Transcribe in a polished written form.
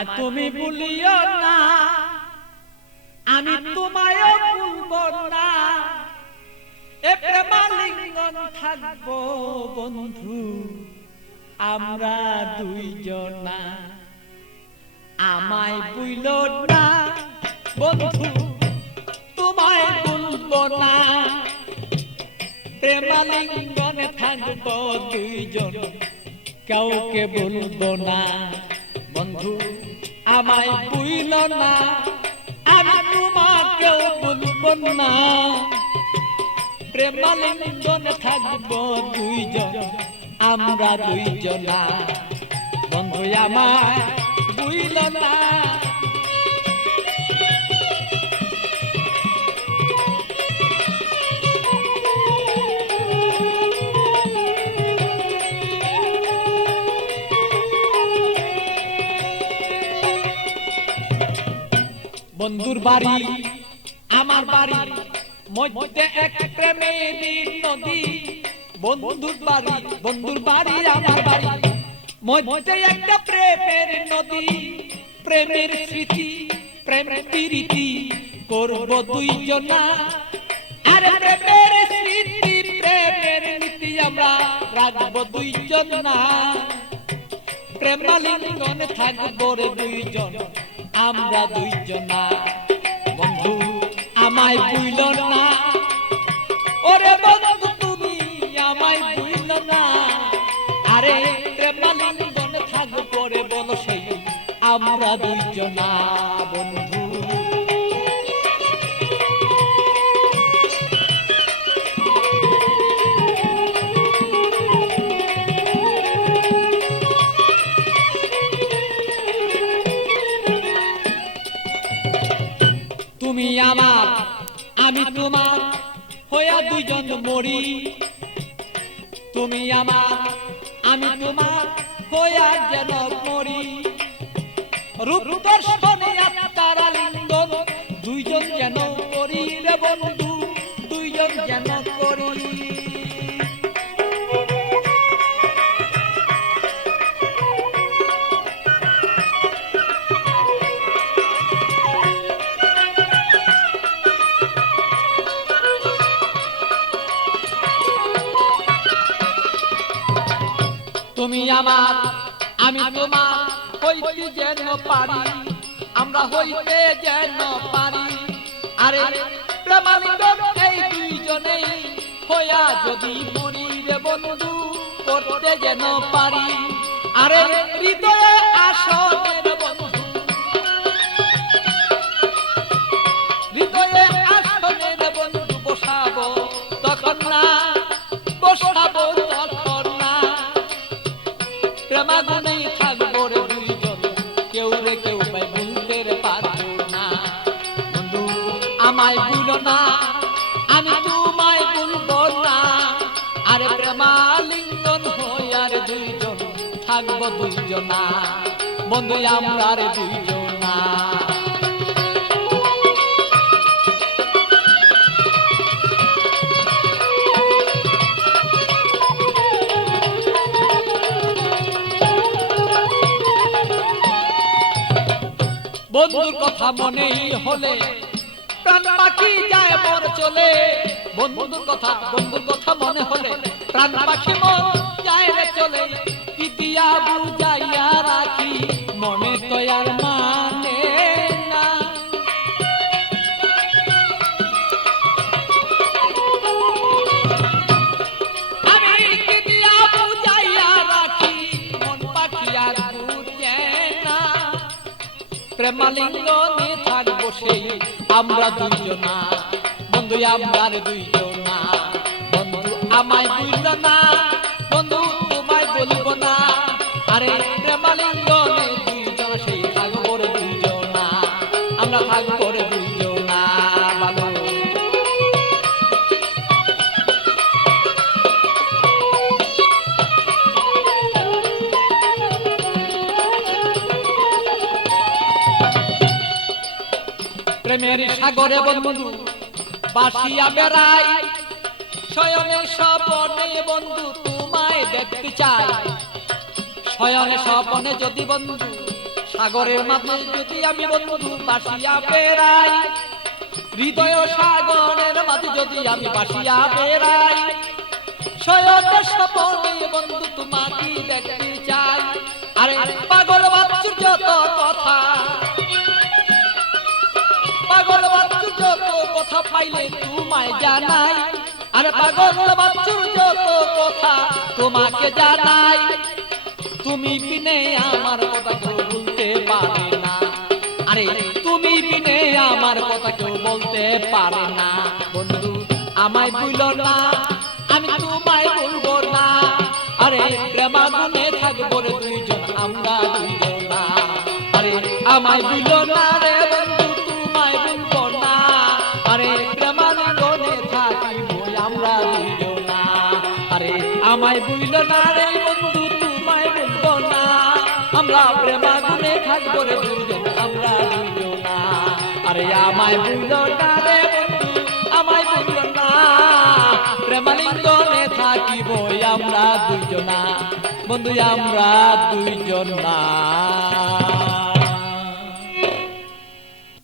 আমায় তুমি ভুলিও না, আমি তোমায় ভুলবো না। এ প্রেমালিঙ্গন থাকবো বন্ধু আমরা দুইজনা। আমায় ভুলো না বন্ধু, তোমায় ভুলবো না। প্রেমালিঙ্গনে থাকবো দুইজন, কাউকে ভুলবো না। বন্ধু আমায় ভুলো না, আমি তোমাকেও ভুলবো না। প্রেমালিঙ্গনে থাকবো দুইজন আমরা দুইজনা। বন্ধু আমায় ভুলো না। বন্ধুর বাড়ি আমার বাড়ি মধ্যে এক প্রেমের নদী। বন্ধুর বাড়ি আমার বাড়ি মধ্যে একটা প্রেমের নদী। প্রেমের স্মৃতি প্রেমের প্রীতি করব দুইজনা। আরে প্রেমের স্মৃতি প্রেমের নীতি আমরা রাখবো দুইজনা। প্রেমালিঙ্গনে থাকবো রে দুইজন আমরা দুইজনা। বন্ধু আমায় ভুলো না, ওরে বন্ধু তুমি আমায় ভুলো না। আরে প্রেমালিঙ্গনে থাকবো রে বলো সেই আমরা দুইজনা। বন্ধু তুমি আমার আমি তোমার হইয়া দুইজন মরি। তুমি আমার আমি তোমার হইয়া যেন মরি। রূপ দর্শনে আত্মার লিঙ্গন দুইজন যেন করি রে বন্ধু, দুইজন যেন করি। তুমি আমার আমি তোমার হইতে যেন পারি, আমরা হইতে যেন পারি। আরে প্রেমালিঙ্গন এই দুইজনেই হইয়া যদি মরি রে বন্ধু করতে যেন পারি। আরে হৃদয়ে আসনে রে বন্ধু, হৃদয়ে আসনে রে বন্ধু বসাবো তখন না, বসাবো তখন না। প্রেমাগুনেই থাকবো রে দুইজন, কেউ রে কেউ পাই ভুলতে রে পারবো না। বন্ধু আমায় ভুলো না, আমি তোমায় ভুলবো না। আরে প্রেমালিঙ্গন হইয়া রে দুইজন থাকবো দুইজনা। বন্ধু আমরা রে দুইজনা। বন্ধুর কথা মনেই হলে প্রাণ পাখি যায় মন চলে। বন্ধুর কথা মনে হলে প্রাণ পাখি মন যায় রে চলে। কি দিয়া বুঝাইয়া রাখি মনে তো আর মানে না। আমি কি দিয়া বুঝাইয়া রাখি মন পাখি আর বুঝে না। প্রেমালিঙ্গনে থাকবো সেই আমরা দুইজনা। বন্ধু আমরা রে দুইজনা। বন্ধু আমায় ভুলো না, বন্ধু তোমায় বলবো না। আরে প্রেমালিঙ্গনে দুইজনা সেই থাকবো রে দুইজনা, আমরা থাকবো রে দুইজনা। ভালো প্রেমের সাগরে বন্ধু বাসিয়া বেড়াই। শয়নে স্বপনে বন্ধু তোমায় দেখতে চাই। শয়নে স্বপনে যদি বন্ধু সাগরের মাঝে যদি আমি বন্ধু বাসিয়া বেড়াই, হৃদয় সাগরের মাঝে যদি আমি বাসিয়া বেড়াই, শয়নের স্বপনে বন্ধু তোমাকে দেখতে চাই। আরে পাগল বাচ্চুর যত কথা, পাগল বাচ্চুর যত কথা পাইলে তোমায় জানাই। আরে পাগল বাচ্চুর যত কথা তোমাকে জানাই। তুমি বিনে আমার কথা কেউ বলতে পারে না। আরে তুমি বিনে আমার কথা কেউ বলতে পারে না। বন্ধু আমায় ভুলো না, আমি তোমায় ভুলবো না। আরে প্রেমাগুনে থাকবো রে দুইজন আমরা দুইজনা। আরে আমায় ভুলো না রে বন্ধু, তোমায় ভুলবো না। আরে প্রেমাগুনে থাকিব আমরা দুইজনা। আরে আমায় ভুলো না রে বন্ধু, তোমায় ভুলবো না। আমরা প্রেমাগুনে থাকবো রে দুইজন আমরা দুইজনা। আরে আমায় ভুলো না রে বন্ধু, আমায় ভুলো না। প্রেমালিঙ্গনে থাকিব আমরা দুইজনা, বন্ধু আমরা দুইজনা।